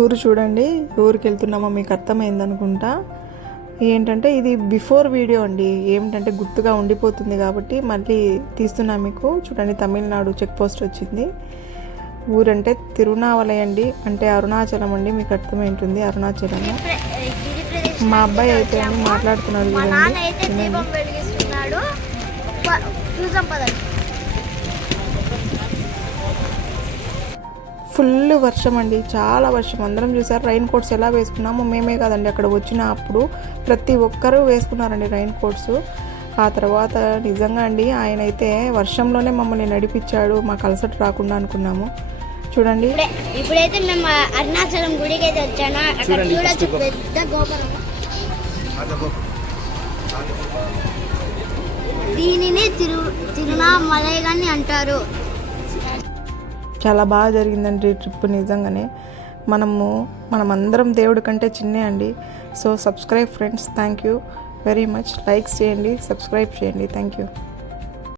ఊరు చూడండి, ఊరికి వెళ్తున్నామో మీకు అర్థమైంది అనుకుంటా. ఏంటంటే ఇది బిఫోర్ వీడియో అండి, ఏమిటంటే గుర్తుగా ఉండిపోతుంది కాబట్టి మళ్ళీ తీస్తున్నా మీకు. చూడండి, తమిళనాడు చెక్ పోస్ట్ వచ్చింది. ఊరంటే తిరునావలై అండి, అంటే అరుణాచలం అండి. మీకు అర్థమైంటుంది అరుణాచలము. మా అబ్బాయి అయితే అని మాట్లాడుతున్నాడు ఫుల్ వర్షం అండి, చాలా వర్షం. అందరం చూసారు రైన్ కోట్స్ ఎలా వేసుకున్నామో. మేమే కాదండి, అక్కడ వచ్చిన అప్పుడు ప్రతి ఒక్కరూ వేసుకున్నారండి రైన్ కోట్స్. ఆ తర్వాత నిజంగా అండి, ఆయన అయితే వర్షంలోనే మమ్మల్ని నడిపించాడు. మాకు అలసట రాకుండా అనుకున్నాము. చూడండి, ఇప్పుడైతే మేము అరుణాచలం గుడికి అయితే వచ్చాను. అక్కడ చూడొచ్చు పెద్ద గోపురం. దీనిని తిరునామలై అని అంటారు. చాలా బాగా జరిగిందండి ట్రిప్ నిజంగానే. మనమందరం దేవుడి కంటే చిన్నే అండి. So subscribe friends, thank you very much. Likes చేయండి, సబ్స్క్రైబ్ చేయండి. Thank you.